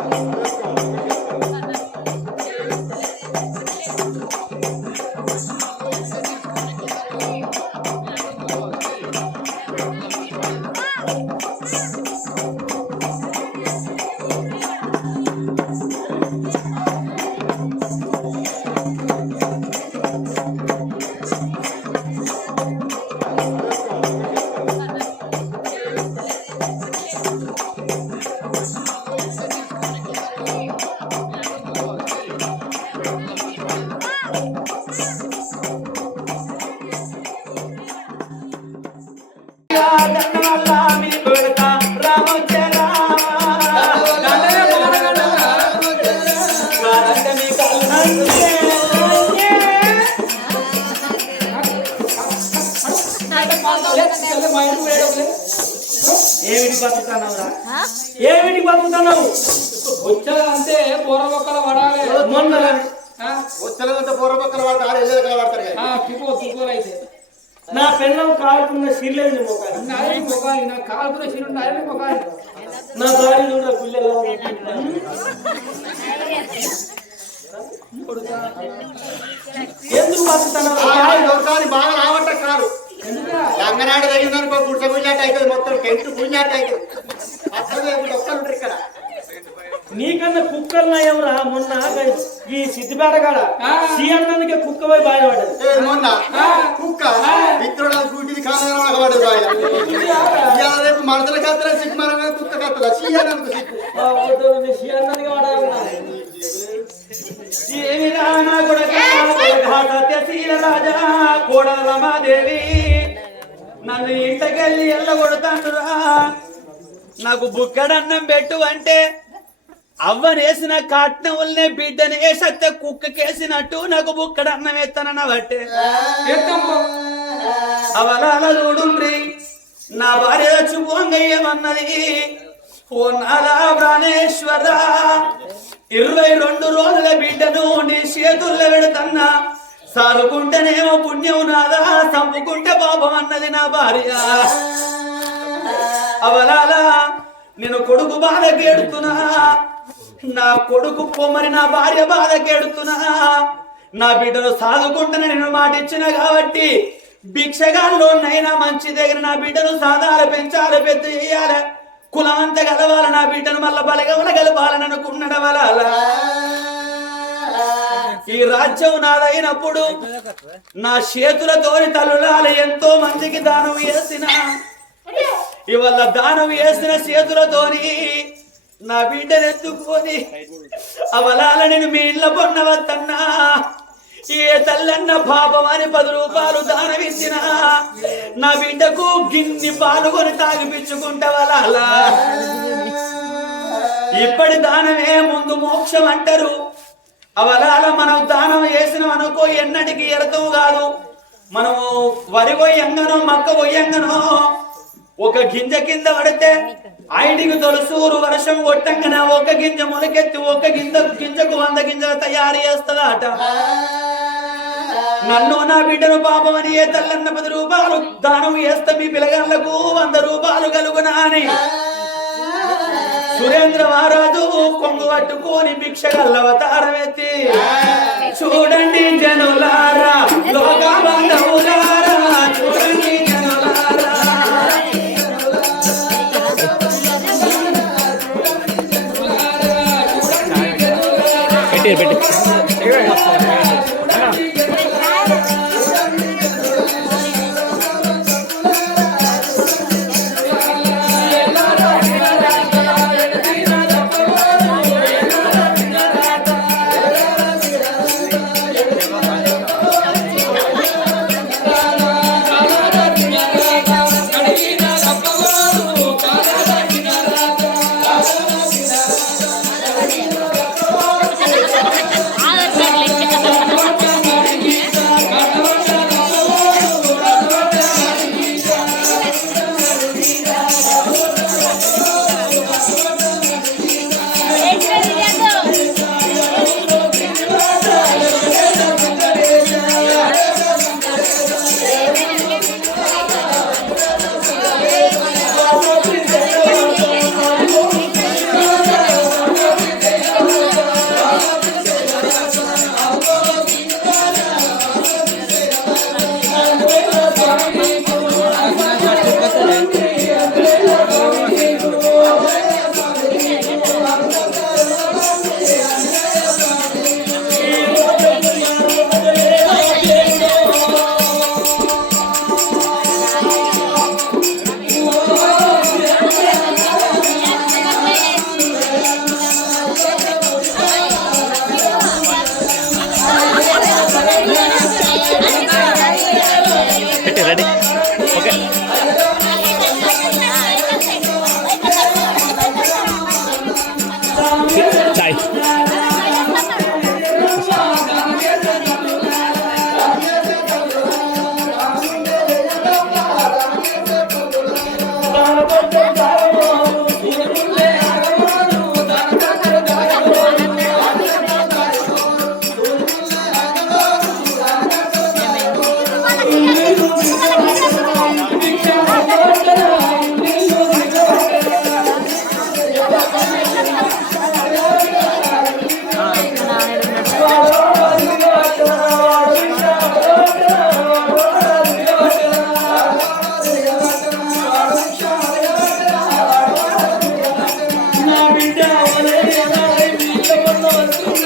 Thank you. ఏమిటి బతుకుతున్నావురా ఏమిటి బతుకుతున్నావు వచ్చా అంటే పూర మొక్కలు పడాలి మొన్న వాడతారు కదా. ఆ, తుకో తుకోలు అయితే నా పెన్నం కాలుకున్న సిర్లేదు మొగాలి నా మొగాలి భార్య కూడా పిల్లలు ఎందుకు ఒకసారి బాగా రావట్ట కాదు. ఎందుకురా? లంగనాడు తగిలిందనుకో గుడిసె గుళ్ళాట అవుతుంది మొత్తం టెంట్ గుళ్ళాట అవుతుంది అసలు ఒక్కరు ఉంటారు ఇక్కడ. నీకన్నా కుక్కలు నయంరా మొన్న ఈ సిద్దిపేట కాడ ఆ. సీఎంకే కుక్క పోయి బాధపడ్డది మొన్న? కుక్క? విత్తనాలు కూటిది ఇవాళ రేపు మనుషుల కత్తల కుక్క కత్తల కొడుక సత్యశీల రాజా కోడల రమాదేవి. నన్ను ఇంటకెళ్ళి ఎల్లగొడతానురా. నాకు బుక్కడన్నం పెట్టు అంటే అవ్వనేసిన కాట్నవుల్నే బిడ్డని వేసత్తే కుక్కకేసినట్టు నాకు బుక్కడన్నం ఎత్తనన్న బట్టే. ఎత్తమ్మ. అవలాల చూడుండ్రి నా భార్య చచ్చిపోంగయ్యమన్నది ఓ నాదా ప్రాణేశ్వర ఇరవై రెండు రోజుల బిడ్డను నీ చేతుల్లో పెడతన్నా. సారుకుంటేనేమో పుణ్యం నాదా చంపుకుంటే పాపం అన్నది నా భార్య. అవలాల నేను కొడుకు బాధ కేడుతున్నా నా కొడుకు పొమ్మని నా భార్య బాధ కేడుతున్నా నా బిడ్డను సాదుకుంటున్నా నేను మాట ఇచ్చిన కాబట్టి భిక్షగాల్లో నైనా మంచి దగ్గర నా బిడ్డను సాదాల పెంచాలి పెద్ద చేయాలి. కులమంతా గలవాల నా బిడ్డను మళ్ళా బలగవల కలపాలని అనుకున్నడం వల్ల. ఈ రాజ్యం నాదైనప్పుడు నా చేతులతోని తల్లులాలు ఎంతో మందికి దానం వేసిన ఇవాళ దానం వేసిన చేతులతోని నా బిడ్డను ఎత్తుకొని అవలాల నేను మీ ఇళ్ళ పొన్నవద్దన్నా ఏ తల్లన్న పాపం అని పది రూపాయలు దానం నా బిడ్డకు గిన్ని పాలుకొని తాగిపించుకుంటవలా ఇప్పటి దానమే ముందు మోక్షం అంటారు. అవలాల మనం దానం చేసినాం అనుకో ఎన్నటికి ఎరతం కాదు. మనము వరి పోయంగనో మక్క కొయ్యంగనో ఒక గింజ కింద పడితే ఐడికి తొలసూరు వర్షం కొట్టంగన ఒక గింజ మొలకెత్తి ఒక గింజ గింజకు వంద గింజలు తయారు చేస్తుందట. నన్ను నా బిడ్డను పాపం అని ఏ తల్లన్న పది రూపాయలు దానం చేస్తే మీ పిల్లగాళ్ళకు వంద రూపాయలు కలుగునా అని. సురేంద్ర మహారాజు కొంగు పట్టుకొని భిక్ష గల్లవతారమెత్తి చూడండి జనులారా లోక హరిగిపోతుంది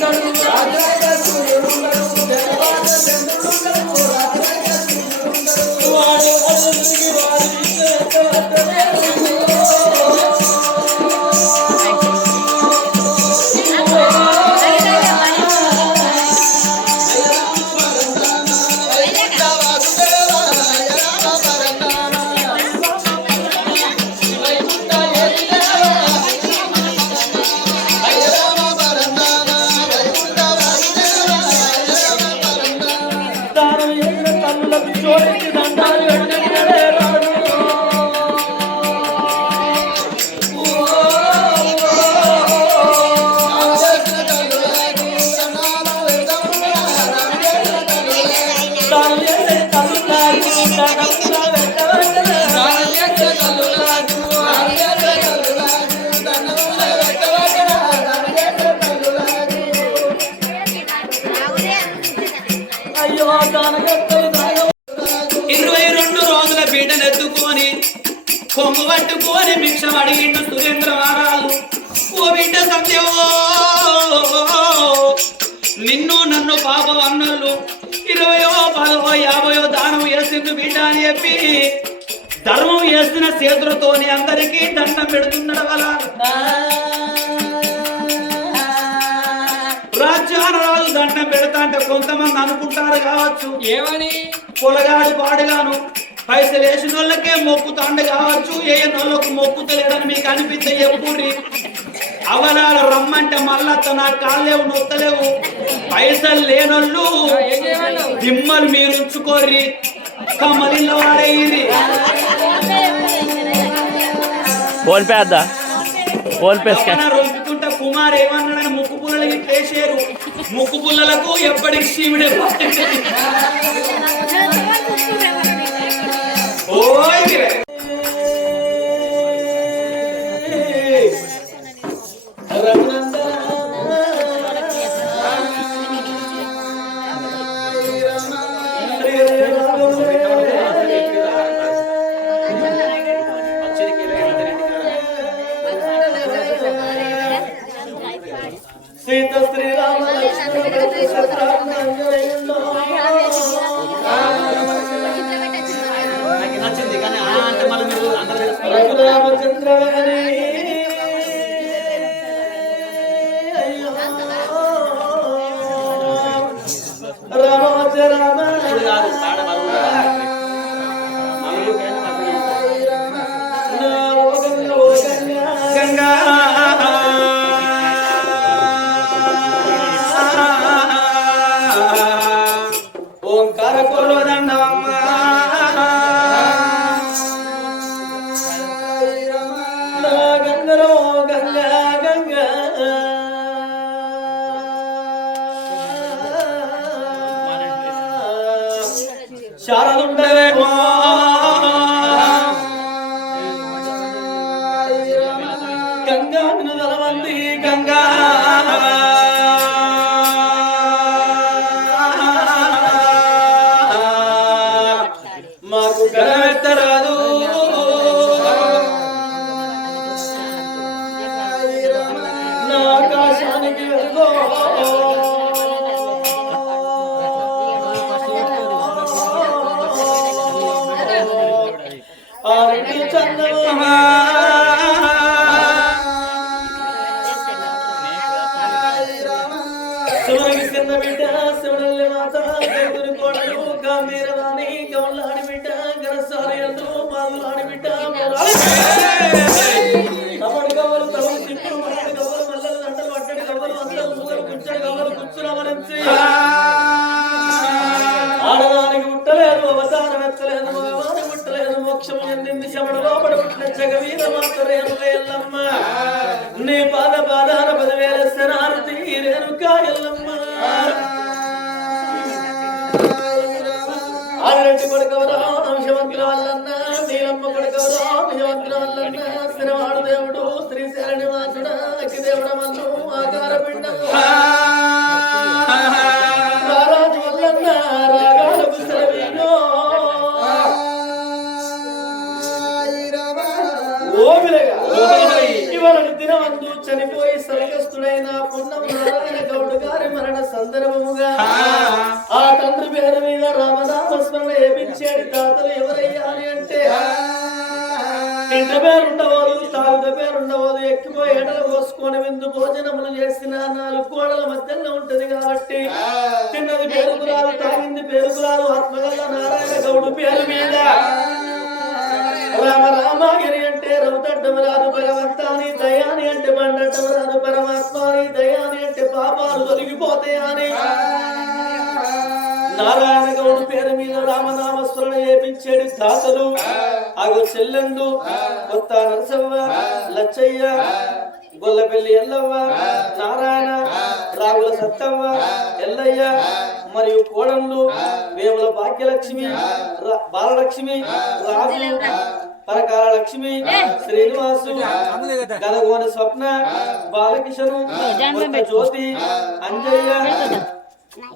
సూర్యుడు ఉంటాడు రాత్రైతే సూర్యుడు ఉంటాడు తెల్లవారితే చంద్రుడు ఇరవై పాపం అన్నోళ్ళు ఇరవయో పదవో యాభయో దానం వేసిండు బిడ్డ అని చెప్పి ధర్మం వేసిన చేతులతోని అందరికీ దండం పెడుతున్నాడు వాళ్ళ రాజ్యాన రాజు దండం పెడతా అంటే కొంతమంది అనుకుంటారు కావచ్చు. ఏమని? పొలగాడు పాడుగాను పైసలు వేసిన వాళ్ళకే మొక్కుతాండు కావచ్చు. ఏ నోళ్ళకు మొక్కుతలేడని మీకు అనిపిస్తే ఎప్పుడురి అవలాల రమ్మంటే మళ్ళా నా కాళ్ళేవు నొత్తలేవు. పైసలు లేనోళ్ళు దిమ్మలు మీరు ఉంచుకోర్రి. కమ్మలిలో వాడేది ఫోన్ పే వద్దా ఫోన్ పే స్కాన్ రొంపుకుంటా కుమార్ ఏమన్నాడని ముక్కు పుల్లలకి పేసేరు ముక్కు పుల్లలకు ఎప్పటికి శివుడే ఓయ్! గంగరో గంగ గంగ Alô, జగవీర మాతరేను ఎల్లమ్మ నీ పాద పాదాన పదివేల శనారతి రేణుక ఎల్లమ్మ. ఆడరెడ్డి కొడుకవరా వంశవంతుల వల్లన్న నీలమ్మ కొడుకవరా వంశవంతుల వల్లన్న సందర్భముగా ఆ. తండ్రి పేరు మీద రామనామ స్మరణ ఏపించాడు తాతలు ఎవరయ్యా అని అంటే ఇంటి పేరుండవదు తాగుత పేరుండవదు ఎక్కిపోయి ఎడలు కోసుకొని విందు భోజనములు చేసిన నాలుగు గోడల మధ్యలో ఉంటది కాబట్టి తిన్నది పేరుకురాలు తాగింది పేరుకురాలు ఆత్మగల్ల నారాయణ గౌడు పేరు మీద. రామ రామాగిరి అంటే రౌతడ్డం రాదు భగవంతాని దయాని అంటే బండటం రాదు పరమాత్మాని అంటే పాపాలు తొలగిపోతాయని నారాయణ గౌడు పేరు మీద రామనామస్మరణ చేపించేది తాతలు. అగు చెల్లెండు. కొత్త నరసవ్వ లచ్చయ్య గొల్లపల్లి ఎల్లవ్వ నారాయణ రాగుల సత్తవ్వ ఎల్లయ్య మరియు కోడళ్ళు వేముల భాగ్యలక్ష్మి బాలలక్ష్మి రాజు పరకాల లక్ష్మి శ్రీనివాసు గనగోన స్వప్న బాలకిషను జ్యోతి అంజయ్య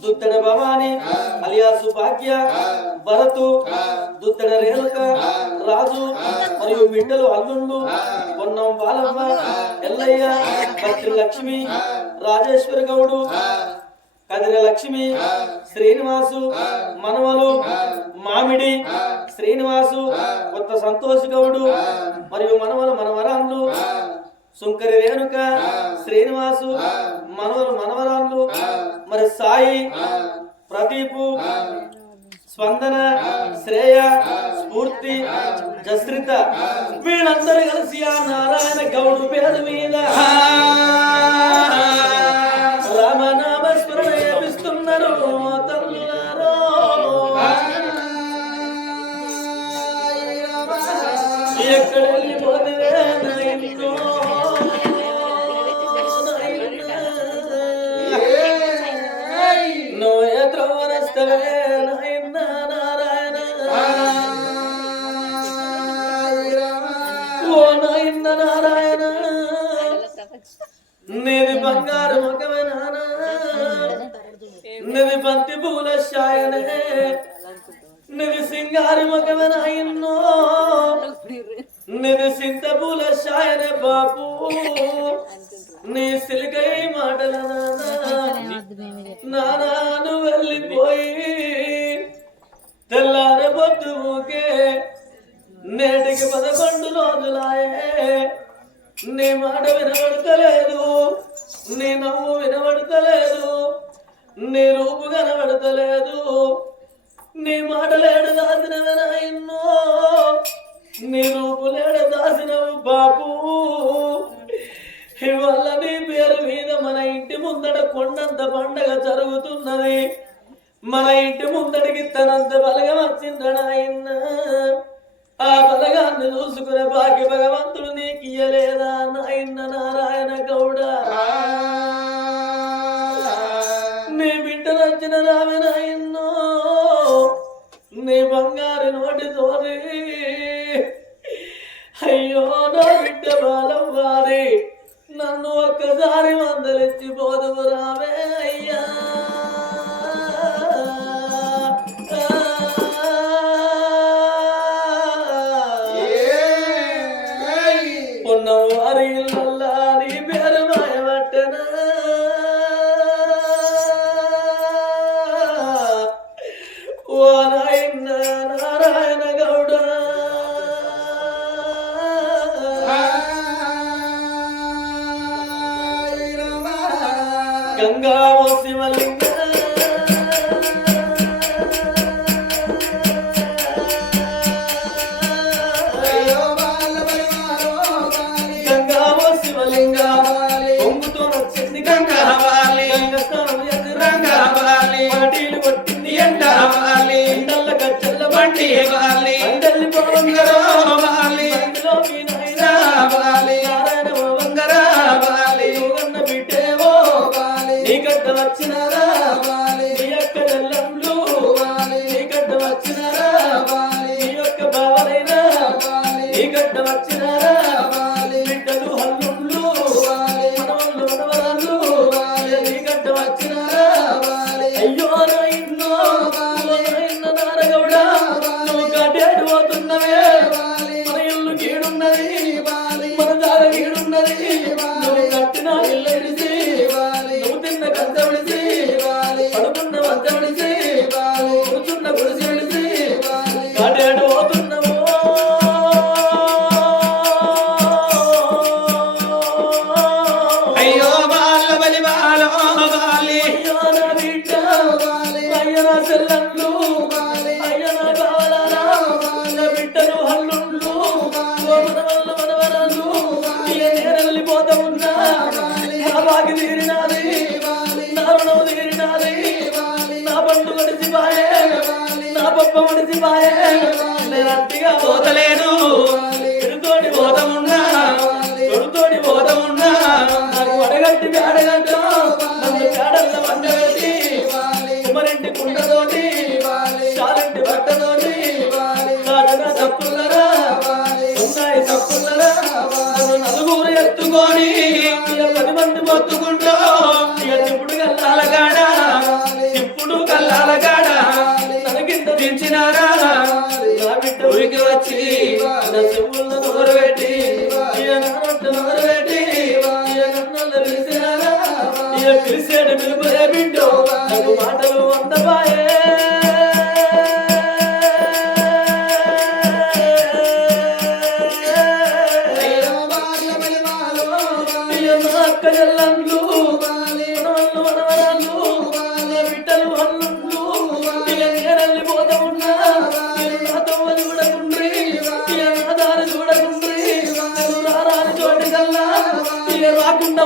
దుద్దడ భవాని అలియాసు భాగ్య భరతు దుద్దడ రేణుక రాజు మరియు బిడ్డలు అల్లుళ్ళు పొన్నం బాలమ్మ ఎల్లయ్య భక్తి లక్ష్మి రాజేశ్వర గౌడు కదిర లక్ష్మి శ్రీనివాసు మనవలు మామిడి శ్రీనివాసు కొత్త సంతోష్ గౌడు మరియు మనవలు మనవరాళ్ళు సుంకరి రేణుక శ్రీనివాసు మనవలు మనవరాళ్ళు మరి సాయి ప్రదీపు స్పందన శ్రేయ స్ఫూర్తి జస్రిత వీళ్ళందరూ కలిసి ఆ నారాయణ గౌడు పేరు మీద. నీ నవ్వు వినబడతలేదు నీ రూపు కనబడతలేదు. నీ మాటలేడు లేడు దాసినవి నీ రూపు లేడు దాసినవు బాపు. ఇవాళ నీ పేరు మీద మన ఇంటి ముందట కొండంత పండగ జరుగుతున్నది. మన ఇంటి ముందడికి తనంత బలగం వచ్చిందడాయన్నా ఆ బలగాన్ని చూసుకునే భాగ్య భగవంతుడు నీకు ఇయ్యలేదా? నాయన్న నారాయణ గౌడ. నీ బిడ్డ నచ్చిన రామె నీ బంగారు నోటి తోది మొత్తుకుంటూ చెప్పుడు కల్లాలగాడ చెప్పుడు కల్లాలగాడ తనకింత దించినారా? బిడ్డ ఊరికి వచ్చి నా చెప్పులను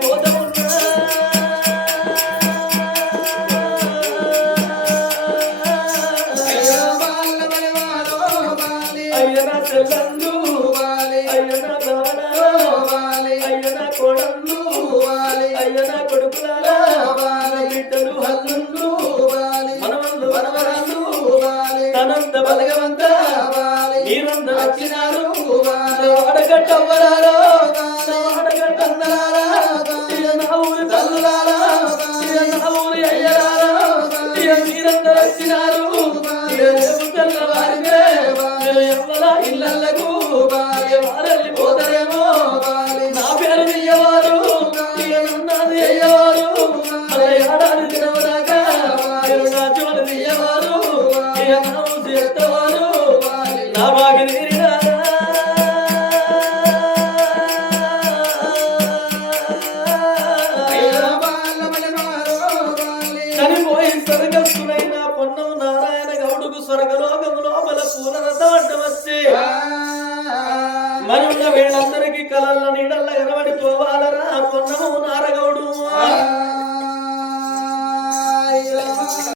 Bermuda.